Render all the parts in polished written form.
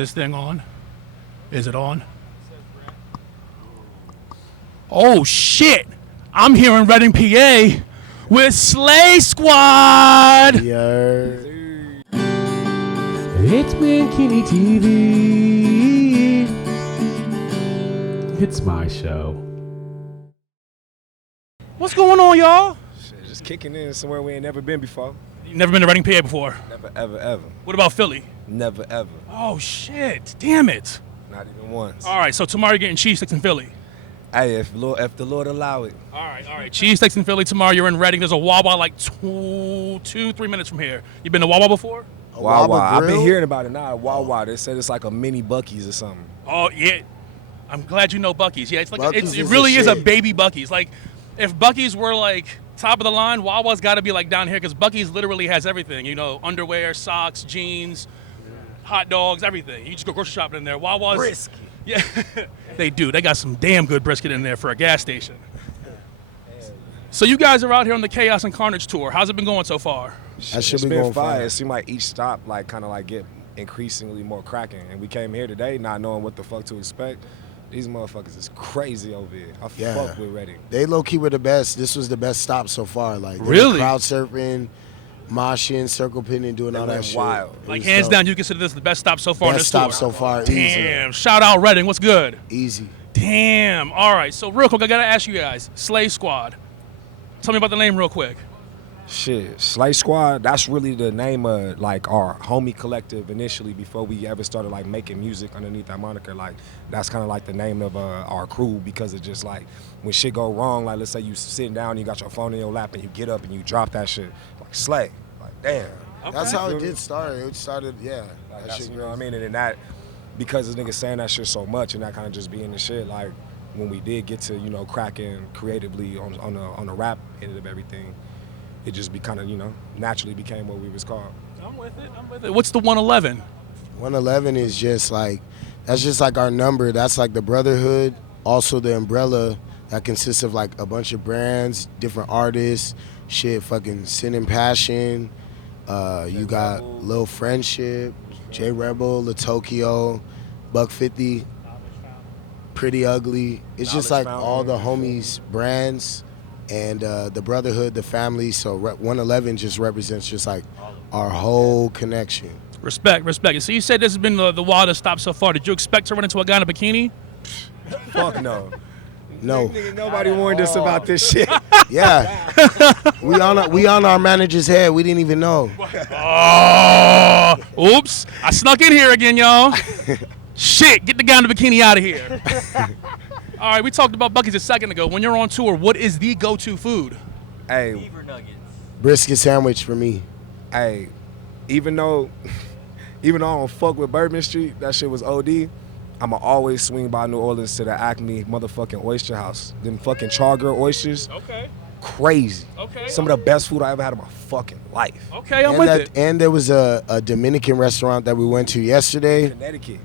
this thing on? Is it on? Oh, shit. I'm here in Reading, PA with Slay Squad. Yeah. It's Mankini TV. It's my show. What's going on, y'all? Shit, just kicking in somewhere we ain't never been before. You never been to Reading, PA before? Never, ever, ever. What about Philly? Never, ever. Oh, shit. Damn it. Not even once. All right, so tomorrow you're getting cheese sticks in Philly. Hey, if the Lord allow it. All right. Cheese sticks in Philly tomorrow. You're in Reading. There's a Wawa like 2-3 minutes from here. You been to Wawa before? Wawa. I've been hearing about it now. Wawa. They said it's like a mini Buc-ee's or something. Oh, yeah. I'm glad you know Buc-ee's. Yeah, it's like Buc-ee's it is really the is a shit. baby Buc-ee's. Like, if Buc-ee's were like top of the line, Wawa's got to be like down here because Buc-ee's literally has everything. You know, underwear, socks, jeans, hot dogs, everything. You just go grocery shopping in there. Wawa's. Brisket. Yeah, they do. They got some damn good brisket in there for a gas station. So you guys are out here on the Chaos and Carnage tour. How's it been going so far? That should It's be been going fire. fire. It seemed like each stop like kind of like get increasingly more cracking. And we came here today not knowing what the fuck to expect. These motherfuckers is crazy over here. I fuck with Reading. They low-key were the best. This was the best stop so far. Like, they were Really? crowd surfing, moshing, circle pinning, doing all that went shit. wild. It Like was hands dope. down, you consider this the best stop so far in Best this stop tour? so far. Damn. Shout out Reading. What's good? Easy. Damn. All right. So real quick, I gotta ask you guys, Slay Squad. Tell me about the name real quick. Shit, Slay Squad, that's really the name of like our homie collective initially before we ever started like making music underneath that moniker. Like that's kind of like the name of our crew because it's just like when shit go wrong, like let's say you sitting down, you got your phone in your lap and you get up and you drop that shit, like Slay, like damn. That's how it did start. It started, yeah. Like, That that's, shit you know what I crazy. mean? And then that, because this nigga saying that shit so much and that kind of just being the shit, like when we did get to, you know, cracking creatively on the rap end of everything, it just be kind of, you know, naturally became what we was called. I'm with it. What's the 111? 111 is just like, that's just like our number. That's like the brotherhood. Also the umbrella that consists of like a bunch of brands, different artists, shit, fucking Sin and Passion. You got Lil Friendship, J Rebel, La Tokyo, Buck 50, Pretty Ugly. It's just like Knowledge all the Fountain. homies' brands and the brotherhood, the family. So 111 just represents just like our whole connection. Respect. So you said this has been the wildest stop so far. Did you expect to run into a guy in a bikini? Fuck no. No. Nigga, nobody warned us about this shit. Yeah. we on our manager's head. We didn't even know. Oh, oops. I snuck in here again, y'all. Shit, get the guy in the bikini out of here. All right, we talked about Buc-ee's a second ago. When you're on tour, what is the go-to food? Hey, Brisket sandwich for me. hey, even though I don't fuck with Bourbon Street, that shit was OD. I'ma always swing by New Orleans to the Acme motherfucking oyster house. Them fucking charger oysters, Okay. crazy. Okay. Some of the best food I ever had in my fucking life. Okay, I'm with it. And there was a Dominican restaurant that we went to yesterday. Connecticut.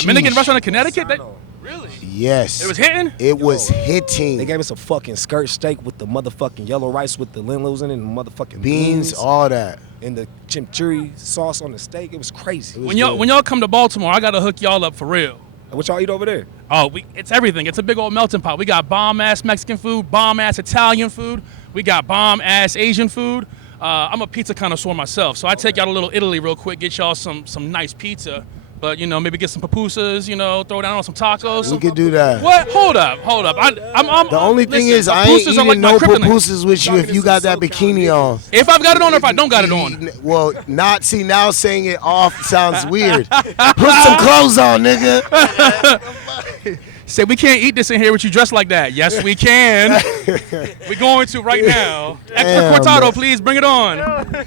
Dominican Sheesh. restaurant in Connecticut? Sano. Really? Yes. It was hitting? It was They hitting. gave us a fucking skirt steak with the motherfucking yellow rice with the linlows in it and the motherfucking Beans, all that. and the chimichurri sauce on the steak. It was crazy. When y'all come to Baltimore, I gotta hook y'all up for real. What y'all eat over there? Oh, it's everything. It's a big old melting pot. We got bomb-ass Mexican food, bomb-ass Italian food. We got bomb-ass Asian food. I'm a pizza connoisseur myself, so I take y'all to Little Italy real quick, get y'all some nice pizza. But, you know, maybe get some pupusas, you know, throw down on some tacos. We could do that. What? Hold up. The only thing listen, is, I ain't pupusas are eating like my no kryptonite. pupusas with you if you got that bikini on. If I've got it on or if I don't got it on. Well, not see now saying it off sounds weird. Put some clothes on, nigga. Say, we can't eat this in here with you dressed like that. Yes, we can. We're going to right now. Extra Damn, cortado, man. please. Bring it on.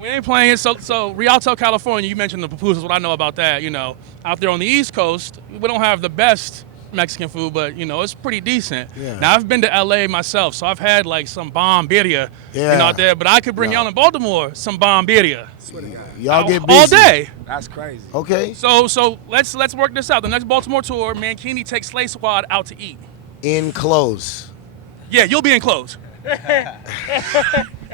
We ain't playing. So Rialto, California, you mentioned the pupusas. What I know about that, you know, out there on the East Coast, we don't have the best Mexican food, but, you know, it's pretty decent. Yeah. Now, I've been to L.A. myself, so I've had, like, some bomb birria Yeah. out there, but I could bring y'all in Baltimore some bomb birria. Y'all get busy. All day. That's crazy. Okay. So let's work this out. The next Baltimore tour, Mankini takes Slay Squad out to eat. In clothes. Yeah, you'll be in clothes.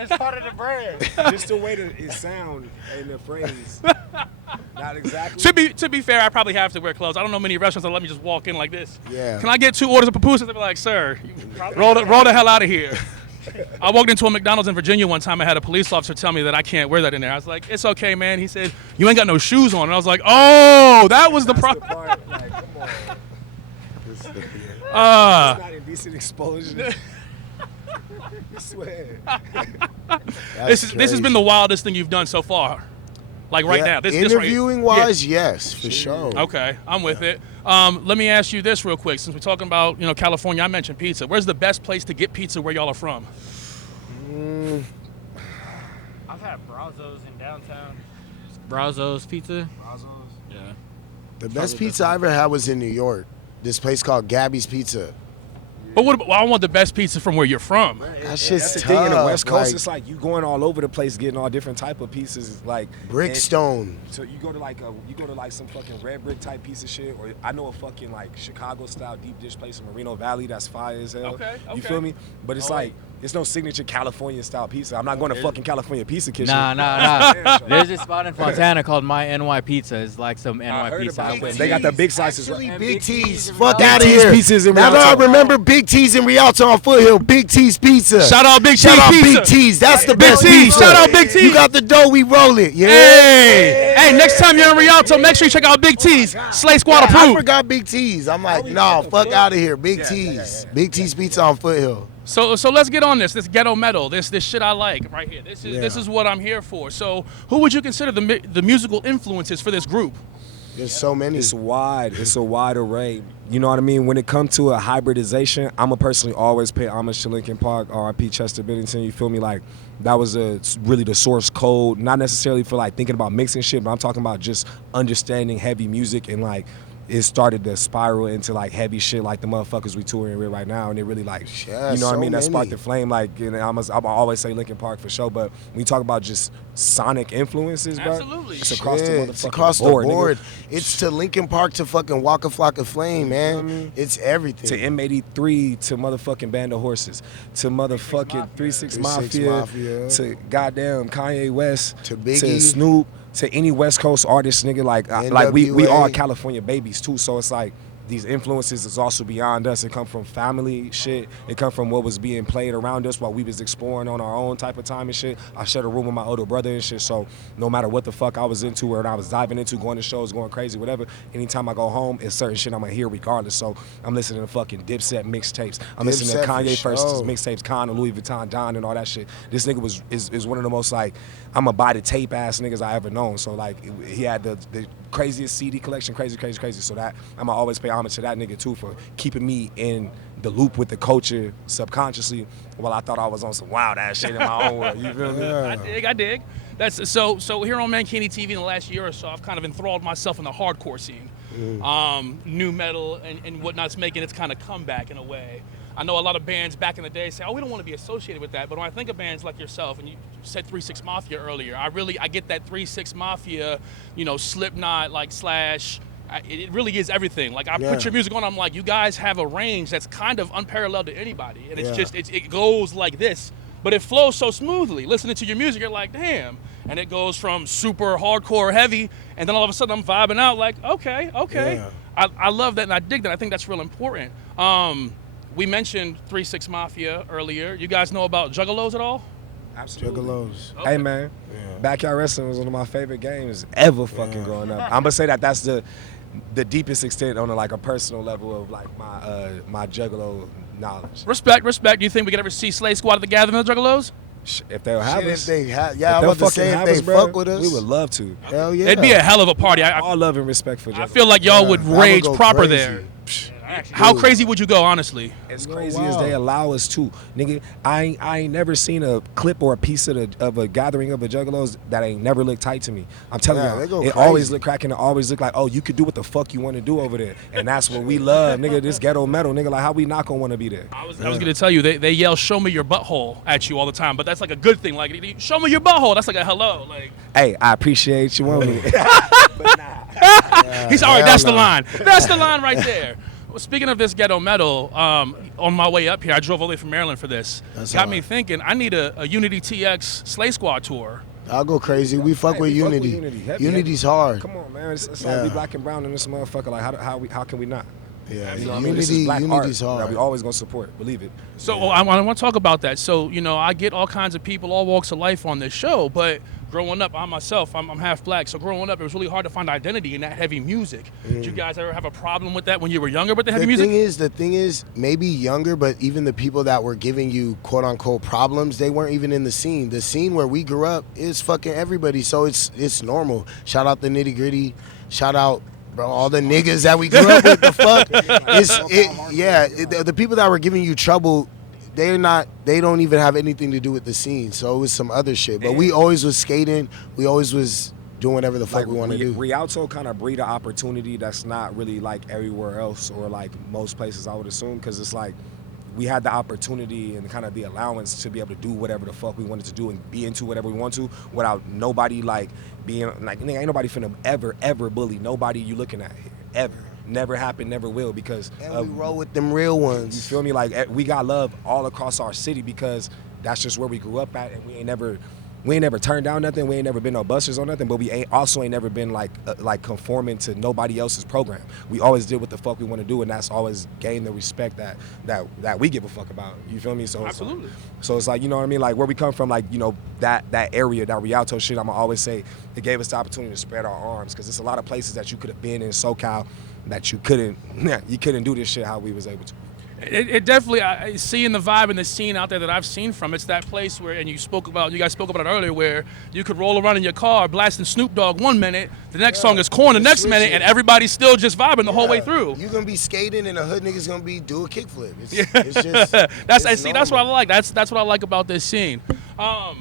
It's part of the brand. Just the way that it sound in the phrase. Not exactly. To be fair, I probably have to wear clothes. I don't know many restaurants that let me just walk in like this. Yeah. Can I get 2 orders of pupusas? They'd be like, sir, roll the hell out of here. I walked into a McDonald's in Virginia one time. I had a police officer tell me that I can't wear that in there. I was like, it's okay, man. He said, you ain't got no shoes on. And I was like, oh, that was the problem. Like, come on. It's not indecent exposure. I swear. This has been the wildest thing you've done so far. Like right now. Interviewing wise, yes, for sure. Okay, I'm with it. Let me ask you this real quick. Since we're talking about, California, I mentioned pizza. Where's the best place to get pizza where y'all are from? I've had Brazos in downtown. Brazos pizza. Yeah. The best pizza I ever had was in New York. This place called Gabby's Pizza. But I want the best pizza from where you're from. That's just the tough. thing in the West Coast. Like, It's like you going all over the place, getting all different type of pieces, like Brickstone. So you go to like some fucking red brick type piece of shit, or I know a fucking like Chicago style deep dish place in Moreno Valley that's fire as hell. Okay. You feel me? But it's like it's no signature California style pizza. I'm not going to fucking California Pizza Kitchen. Nah. There's this spot in Fontana called My NY Pizza. It's like some NY pizza. about it. They got the big slices. Actually, Right? Big T's. T's. Fuck Big out of T's here. pizzas in Now that I Rialto. remember Big T's in Rialto on Foothill. Big T's Pizza. Shout out Big T's Shout out Pizza. Big T's. That's the Big best T's. pizza. Shout out Big T's. You got the dough, we roll it. Yeah. Hey, next time you're in Rialto, make sure you check out Big T's. Slay Squad I approved. forgot Big T's. I'm like, no, fuck out of here. Big T's. Big T's Pizza on Foothill. So let's get on this ghetto metal, this shit I like right here. This is what I'm here for. So who would you consider the musical influences for this group? There's so many. It's wide. It's a wide array. You know what I mean? When it comes to a hybridization, I'ma personally always pay homage to Linkin Park, R.I.P. Chester Bennington. You feel me? Like that was really the source code. Not necessarily for like thinking about mixing shit, but I'm talking about just understanding heavy music and like it started to spiral into like heavy shit like the motherfuckers we touring with right now, and it really like Yeah, you know what I so mean? That sparked many. the flame. Like I'll always say Linkin Park for sure, but when you talk about just sonic influences, bro, Absolutely. it's across the Yeah, motherfucking it's across the board. board. Nigga. It's to Linkin Park to fucking Waka Flocka Flame, man. I mean? It's everything. To M83, to motherfucking Band of Horses, to motherfucking 3-6 Mafia, Mafia. to goddamn Kanye West, To Biggie. to Snoop, to any West Coast artist, nigga. Like we NWA. are California babies too, so it's like these influences is also beyond us. It come from family shit. It come from what was being played around us while we was exploring on our own type of time and shit. I shared a room with my older brother and shit, so no matter what the fuck I was into or I was diving into, going to shows, going crazy, whatever, anytime I go home, it's certain shit I'm gonna hear regardless. So I'm listening to fucking Dipset mixtapes. I'm listening to Dipset for Kanye first sure. mixtapes, Con and Louis Vuitton, Don and all that shit. This nigga is one of the most like I'm a buy the tape ass niggas I ever known. So like he had the craziest CD collection, crazy. So that I'ma always pay homage to that nigga too for keeping me in the loop with the culture subconsciously while I thought I was on some wild ass shit in my own world. You feel me? I dig. That's so here on Mankini TV in the last year or so, I've kind of enthralled myself in the hardcore scene. New metal and whatnot's making its kind of comeback in a way. I know a lot of bands back in the day say, oh, we don't want to be associated with that. But when I think of bands like yourself, and you said 3-6 Mafia earlier, I get that 3-6 Mafia, Slipknot, like Slash. It really is everything. Like I put your music on, I'm like, you guys have a range that's kind of unparalleled to anybody, and it's just it goes like this, but it flows so smoothly. Listening to your music, you're like, damn, and it goes from super hardcore heavy, and then all of a sudden I'm vibing out like, okay. Yeah. I love that and I dig that. I think that's real important. We mentioned 3-6 Mafia earlier. You guys know about Juggernauts at all? Absolutely. Juggalos. Hey man, backyard wrestling was one of my favorite games ever fucking growing up. I'm gonna say that's the deepest extent on a personal level of like my juggalo knowledge. Respect. Do you think we could ever see Slay Squad at the Gathering of the Juggalos? If they'll have Shit, us, if they if I'm they'll about to say fucking if have they us, bro, fuck with us. we would love to. Hell yeah. It'd be a hell of a party. All love and respect for I juggalo. feel like y'all would I would rage go proper crazy. there. How crazy would you go, honestly? As Go crazy as wild. they allow us to, nigga. I ain't never seen a clip or a piece of a gathering of a juggalos that ain't never looked tight to me. I'm telling Yeah, they go you, it crazy. always look cracking. It always look like, oh, you could do what the fuck you want to do over there, and that's what we love, nigga. This ghetto metal, nigga. Like how we not gonna want to be there. I was gonna tell you, they yell "Show me your butthole" at you all the time, but that's like a good thing. Like, show me your butthole. That's like a hello. Like, Hey, I appreciate you, want me. he's all right. That's the no. line. That's the line right there. Well, speaking of this Ghetto Metal, on my way up here, I drove all the way from Maryland for this. That's Got hard. me thinking, I need a Unity TX Slay Squad tour. I'll go crazy. We fuck with we fuck with Unity. Unity. Heavy, Unity's hard. Come on, man. It's like we black and brown in this motherfucker. Like how can we not? Yeah, You know what I mean? This is black Unity's art hard. that we always gonna support. Believe it. So I want to talk about that. So, I get all kinds of people, all walks of life on this show, but growing up, I'm half black, so growing up, it was really hard to find identity in that heavy music. Did you guys ever have a problem with that when you were younger with the heavy music? The thing is, maybe younger, but even the people that were giving you quote unquote problems, they weren't even in the scene. The scene where we grew up is fucking everybody, so it's normal. Shout out the Nitty Gritty. Shout out, bro, all the niggas that we grew up with. The fuck, the people that were giving you trouble, they don't even have anything to do with the scene. So it was some other shit. But we always was skating. We always was doing whatever the fuck we want to do. Rialto kind of breed an opportunity that's not really like everywhere else or like most places, I would assume, because it's like we had the opportunity and kind of the allowance to be able to do whatever the fuck we wanted to do and be into whatever we want to without nobody like being like, nigga, ain't nobody finna ever bully nobody you looking at here, ever. Never happened, never will, because And we roll with them real ones. you feel me? Like we got love all across our city because that's just where we grew up at, and we ain't never turned down nothing. We ain't never been no busters on nothing, but we ain't never been like conforming to nobody else's program. We always did what the fuck we want to do, and that's always gained the respect that we give a fuck about. You feel me? So Absolutely. So it's like, you know what I mean? Like where we come from, like, that area, that Rialto shit, I'ma always say it gave us the opportunity to spread our arms, because it's a lot of places that you could have been in SoCal that you couldn't do this shit how we was able to. It definitely, I seeing the vibe and the scene out there that I've seen from, it's that place where, and you guys spoke about it earlier, where you could roll around in your car blasting Snoop Dogg 1 minute, the next song is Korn the next minute, and everybody's still just vibing the whole way through. You're gonna be skating and a hood nigga's gonna be do a kickflip. It's just That's what I like. That's what I like about this scene. Well,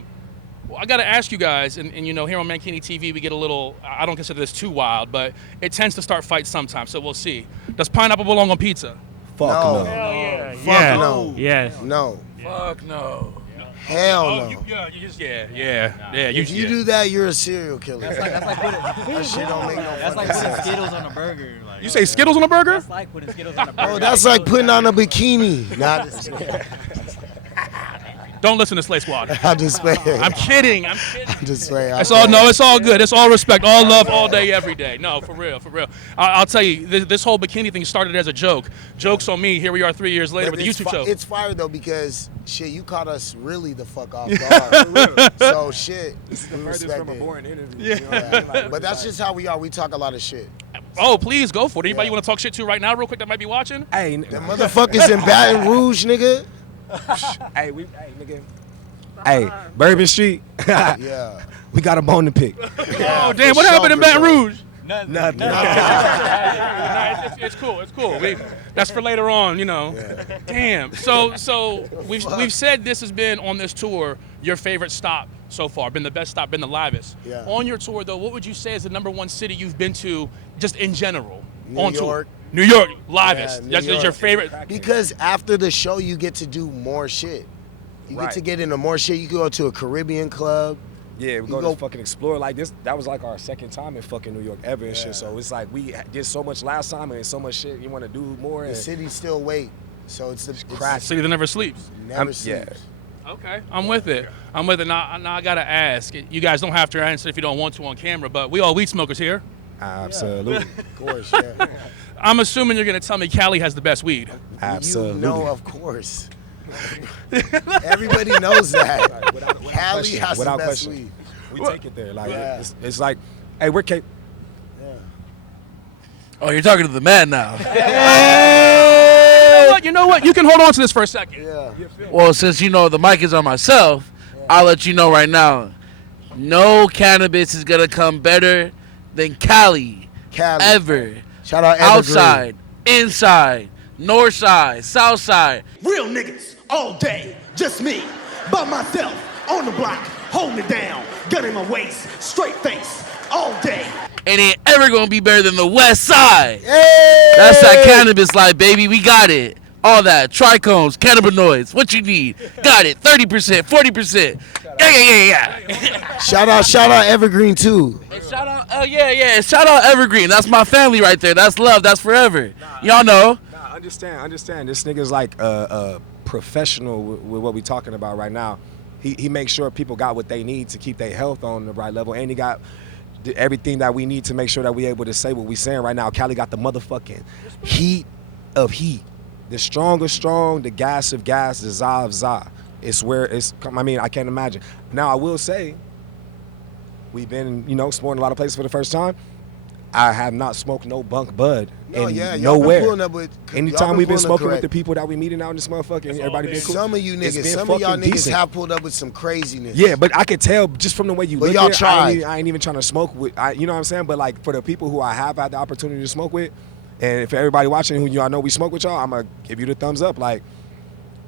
I got to ask you guys, and here on Mankini TV, we get a little, I don't consider this too wild, but it tends to start fights sometimes, so we'll see. Does pineapple belong on pizza? Fuck No. no. Hell yeah. Fuck no. Yes. No. Fuck no. Hell Oh, no. you just, yeah. If you do that, you're a serial killer. That's like putting, That shit don't make no that's like fucking putting sense. Skittles on a burger. Like, You say Skittles on a burger? That's like putting Skittles on a burger. Oh, that's like putting on a bikini. Nah, Don't listen to Slay Squad. I'm just playing. I'm kidding. I'm just playing. It's all good. It's all respect, all love, all day, every day. No, for real. I'll tell you, this whole bikini thing started as a joke. Joke's on me. Here we are 3 years later with the YouTube show. It's fire though, because shit, you caught us really the fuck off guard. So shit, This is the we furthest respect from a it. boring interview. Yeah. You know what I mean? Like, But that's just how we are. We talk a lot of shit. Oh, please go for it. Anybody Yeah. you want to talk shit to right now, real quick, that might be watching? Hey, The motherfuckers in Baton Rouge, nigga. hey, nigga. Hey, Bourbon Street. Yeah. We got a bone to pick. Oh, damn. What for happened in sure, Baton for sure. Rouge? Nothing. Nah, it's cool. That's for later on, Damn. So we've said this has been on this tour your favorite stop so far, been the best stop, been the livest. Yeah. On your tour though, what would you say is the number one city you've been to just in general New on York. tour? New York, livest. Yeah, New That's your York. favorite. Because after the show, you get to do more shit. You get Right. to get into more shit. You can go to a Caribbean club. Yeah, we You go go- to fucking explore like this. That was like our second time in fucking New York ever and shit. So it's like we did so much last time and so much shit. You want to do more. The And city still wait. So it's crash. City that never sleeps. Never yeah. sleeps. Okay, I'm with it. Now I gotta ask. You guys don't have to answer if you don't want to on camera, but we all weed smokers here. Absolutely. Of course, yeah. I'm assuming you're gonna tell me Cali has the best weed. Absolutely. You know, of course. Everybody knows that. Without Cali question. has Without the best question. weed. We take it there. Like Yeah. it's like, hey, we're Cape. Oh, you're talking to the man now. You know what? You can hold on to this for a second. Yeah. Well, since you know the mic is on myself, I'll let you know right now. No cannabis is gonna come better than Cali Cali. ever. Shout out Evergreen. Outside, inside, north side, south side. Real niggas all day, just me, by myself, on the block, holding it down, gun in my waist, straight face, all day. And ain't ever gonna be better than the west side. Hey! That's that cannabis life, baby. We got it. All that. Trichomes, cannabinoids. What you need. Got it. 30%, 40%. Yeah. Shout out Evergreen too. And shout out, and shout out Evergreen. That's my family right there. That's love. That's forever. Y'all know. Understand. This nigga's like a professional with what we talking about right now. He makes sure people got what they need to keep their health on the right level, and he got everything that we need to make sure that we able to say what we saying right now. Cali got the motherfucking heat of heat, the strong of strong, the gas of gas, the za of za. It's where it's. I mean, I can't imagine. Now I will say, we've been smoking a lot of places for the first time. I have not smoked no bunk bud. Nowhere. Anytime we've been smoking with the people that we meeting out in this motherfucker, and everybody been cool. Some of y'all niggas have pulled up with some craziness. Yeah, but I could tell just from the way you look y'all at it, tried. I ain't even trying to smoke with, you know what I'm saying? But like for the people who I have had the opportunity to smoke with, and if everybody watching who y'all know we smoke with y'all, I'm going to give you the thumbs up. Like,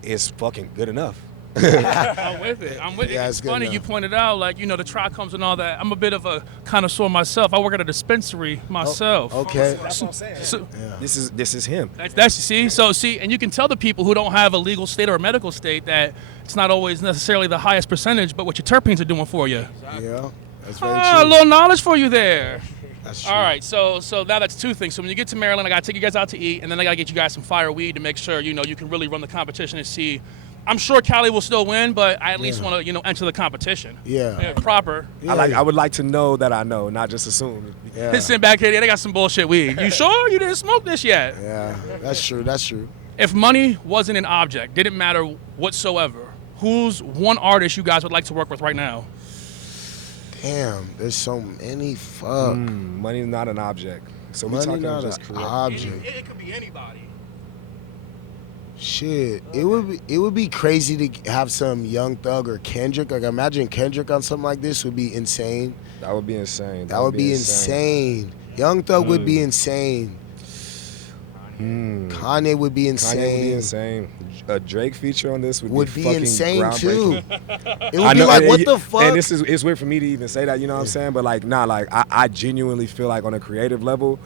it's fucking good enough. I'm with it. Yeah, it's funny you pointed out, like, the trichomes and all that. I'm a bit of a connoisseur myself. I work at a dispensary myself. Okay. That's what I'm saying. So, This is him. And you can tell the people who don't have a legal state or a medical state that it's not always necessarily the highest percentage, but what your terpenes are doing for you. Yeah, that's very A true. little knowledge for you there. That's true. All right, so now that's two things. So when you get to Maryland, I got to take you guys out to eat, and then I got to get you guys some fire weed to make sure, you can really run the competition and see. I'm sure Cali will still win, but I at least want to, enter the competition. Yeah. Proper. Yeah. I would like to know that I know, not just assume. Yeah. Sit back here, they got some bullshit weed. You sure you didn't smoke this yet? Yeah, that's true. That's true. If money wasn't an object, didn't matter whatsoever, who's one artist you guys would like to work with right now? Damn, there's so many. Fuck. Money's not an object. So we Money talking not just an correct. object. It could be anybody. Shit, it would be crazy to have some Young Thug or Kendrick. Like, imagine Kendrick on something like this would be insane. That would be insane. That would be insane. Young Thug would be insane. Kanye would be insane. Kanye would be insane. A Drake feature on this would be fucking insane too. groundbreaking. It would be like, what the fuck? And it's weird for me to even say that, you know what I'm saying? But like, I genuinely feel like on a creative level,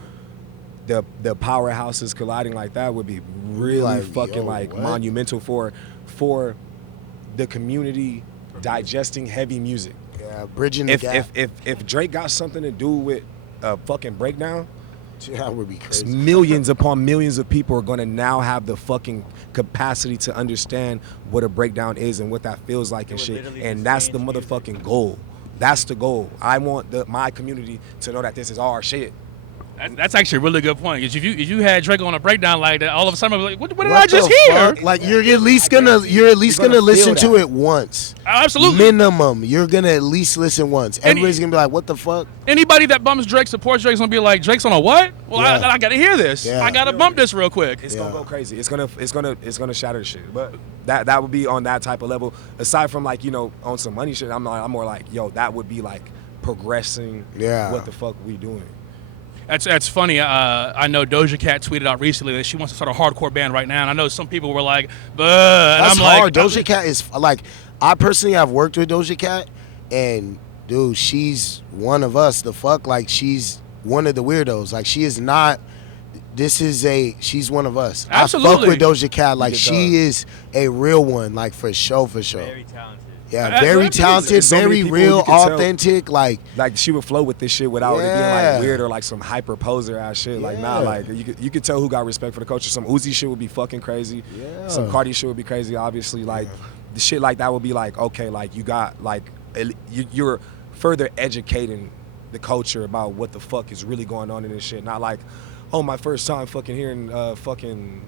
the powerhouses colliding like that would be really Like, fucking what? monumental for the community digesting heavy music. Yeah, bridging the gap. If Drake got something to do with a fucking breakdown, That would be crazy. millions upon millions of people are going to now have the fucking capacity to understand what a breakdown is and what that feels like and shit. And that's the motherfucking goal. That's the goal. I want my community to know that this is our shit. That's actually a really good point. Because if you had Drake on a breakdown like that, all of a sudden I'm like, what did I just the hear? fuck? Like, you're at least gonna listen feel to that. it once. Absolutely. Minimum. You're gonna at least listen once. Everybody's gonna be like, what the fuck? Anybody that bumps Drake, supports Drake's gonna be like, Drake's on a what? Well, Yeah. I gotta hear this. Yeah. I gotta bump this real quick. It's gonna go crazy. It's gonna shatter the shit. But that would be on that type of level. Aside from like, on some money shit, I'm more like, yo, that would be like progressing. Yeah. What the fuck we doing? That's funny. I know Doja Cat tweeted out recently that she wants to start a hardcore band right now, and I know some people were like, "Buh." And That's I'm hard. like, Doja Cat is like, I personally have worked with Doja Cat, and dude, she's one of us. The fuck, like, she's one of the weirdos. Like, she is not. She's one of us. Absolutely. I fuck with Doja Cat. Like, You she can is a real one. Like, for sure. Very talented. Yeah, very talented, There's so many very people real, you can tell. authentic. Like, Like she would flow with this shit without it being Yeah. like weird or like some hyper poser ass shit. Like Yeah. like you could tell who got respect for the culture. Some Uzi shit would be fucking crazy. Yeah. Some Cardi shit would be crazy. Obviously, like the shit like that would be like, okay, like you got like you're further educating the culture about what the fuck is really going on in this shit. Not like, oh, my first time fucking hearing fucking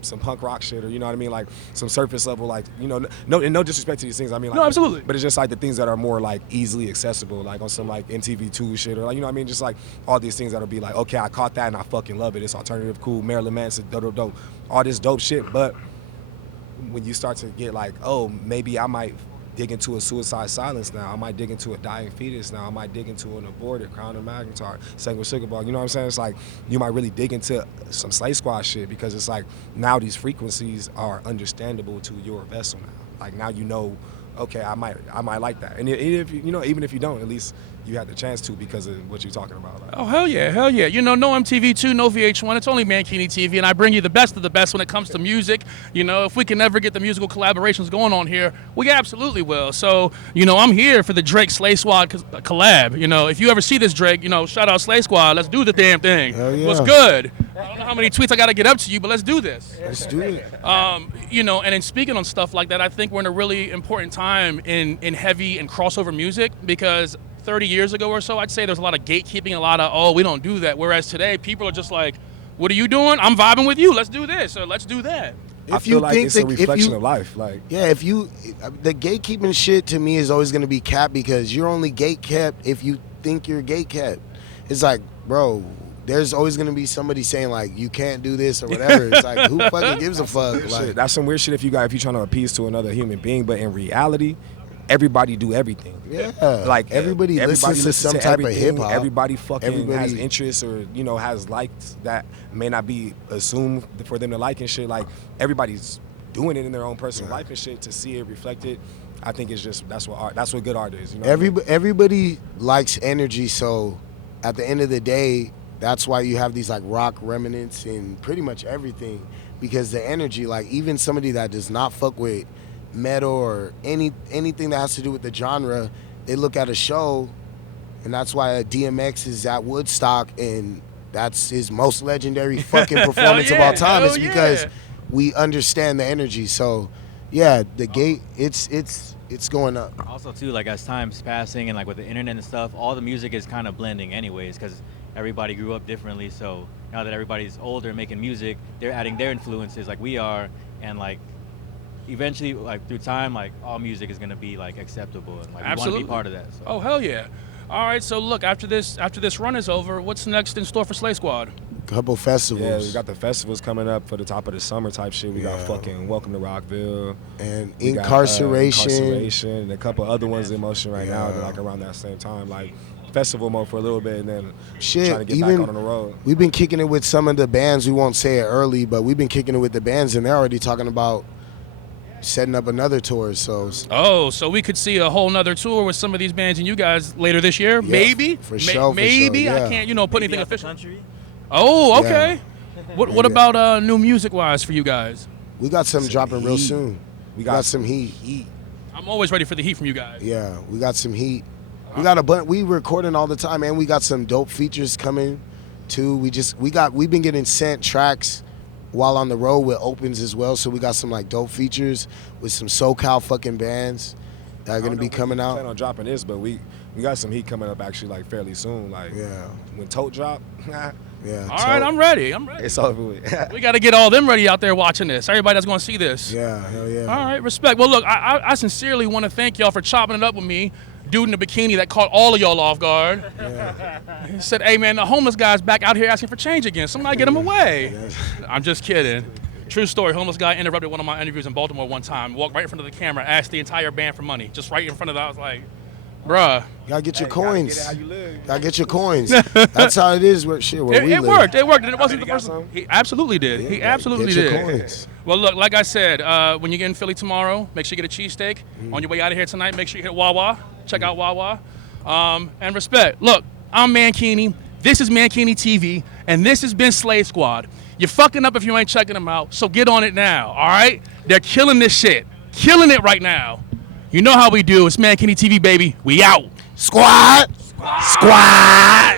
some punk rock shit, or you know what I mean, like some surface level, like, no disrespect to these things. I mean, like, No, absolutely. But it's just like the things that are more like easily accessible, like on some like MTV2 shit, or like, you know what I mean, just like all these things that'll be like, okay, I caught that and I fucking love it. It's alternative, cool, Marilyn Manson, dope, all this dope shit. But when you start to get like, oh, maybe I might dig into a Suicide Silence now. I might dig into a Dying Fetus now. I might dig into an Aborted, Crown of Magnetar, Sanguine Sugar Bug. You know what I'm saying? It's like you might really dig into some Slay Squad shit, because it's like now these frequencies are understandable to your vessel now. Like now you know, okay, I might like that. And if even if you don't, at least you had the chance to because of what you're talking about. Like, oh, hell yeah. No MTV2, no VH1. It's only Mankini TV, and I bring you the best of the best when it comes to music. If we can ever get the musical collaborations going on here, we absolutely will. So, I'm here for the Drake Slay Squad collab. If you ever see this, Drake, shout out Slay Squad. Let's do the damn thing. Hell yeah. What's good? I don't know how many tweets I got to get up to you, but let's do this. Let's do it. You know, and in speaking on stuff like that, I think we're in a really important time in heavy and crossover music because 30 years ago or so, I'd say there's a lot of gatekeeping, a lot of, oh, we don't do that. Whereas today, people are just like, what are you doing? I'm vibing with you. Let's do this or let's do that. I feel like it's a reflection of life. Like, yeah, the gatekeeping shit to me is always gonna be capped because you're only gate kept if you think you're gate kept. It's like, bro, there's always gonna be somebody saying like you can't do this or whatever. It's like who fucking gives a fuck? Like, that's some weird shit if you're trying to appease to another human being, but in reality, everybody do everything. Yeah, like everybody listens to some type of hip hop. Everybody fucking has interests or has likes that may not be assumed for them to like and shit. Like everybody's doing it in their own personal life and shit to see it reflected. I think it's just that's what good art is. You know everybody likes energy, so at the end of the day, that's why you have these like rock remnants in pretty much everything because the energy, like even somebody that does not fuck with metal or anything that has to do with the genre, they look at a show, and that's why DMX is at Woodstock, and that's his most legendary fucking performance of all time. It's because we understand the energy. So, yeah, the gate, it's going up. Also, too, like as time's passing and like with the internet and stuff, all the music is kind of blending anyways because everybody grew up differently. So now that everybody's older making music, they're adding their influences like we are, and like eventually, like through time, like all music is gonna be like acceptable, and like we want to be part of that. So. Oh hell yeah! All right, so look, after this run is over, what's next in store for Slay Squad? Couple festivals. Yeah, we got the festivals coming up for the top of the summer type shit. We got fucking Welcome to Rockville and Incarceration, and a couple other ones in motion right now. That like around that same time, like festival mode for a little bit, and then trying to get back on the road. We've been kicking it with some of the bands. We won't say it early, but we've been kicking it with the bands, and they're already talking about setting up another tour. So we could see a whole nother tour with some of these bands and you guys later this year, maybe. For sure. Maybe yeah. I can't, put anything official. Oh, okay. Yeah. What about new music wise for you guys? We got some dropping real soon. We got some heat. I'm always ready for the heat from you guys. Yeah, we got some heat. We got a bunch. We recording all the time, and we got some dope features coming too. We've been getting sent tracks while on the road with opens as well, so we got some like dope features with some SoCal fucking bands that are gonna be coming out. I plan on dropping this, but we got some heat coming up actually like fairly soon. Like when Tote drop. Yeah. All right, I'm ready. It's over with. We got to get all them ready out there watching this. Everybody that's going to see this. Yeah, hell yeah. All right, respect. Well, look, I sincerely want to thank y'all for chopping it up with me. Dude in the bikini that caught all of y'all off guard. Yeah. He said, hey, man, the homeless guy's back out here asking for change again. Somebody get him away. I'm just kidding. True story. Homeless guy interrupted one of my interviews in Baltimore one time, walked right in front of the camera, asked the entire band for money, just right in front of that. I was like, bruh. Gotta get your coins. Gotta get your coins. That's how it is where we live. It worked. And it wasn't the person. He absolutely did. He absolutely get did. Your coins. Well, look, like I said, when you get in Philly tomorrow, make sure you get a cheesesteak. On your way out of here tonight, make sure you hit Wawa. Check out Wawa. And respect. Look, I'm Mankini. This is Mankini TV. And this has been Slay Squad. You're fucking up if you ain't checking them out. So get on it now, all right? They're killing this shit. Killing it right now. You know how we do. It's Mankini TV, baby. We out. Squad. Squad.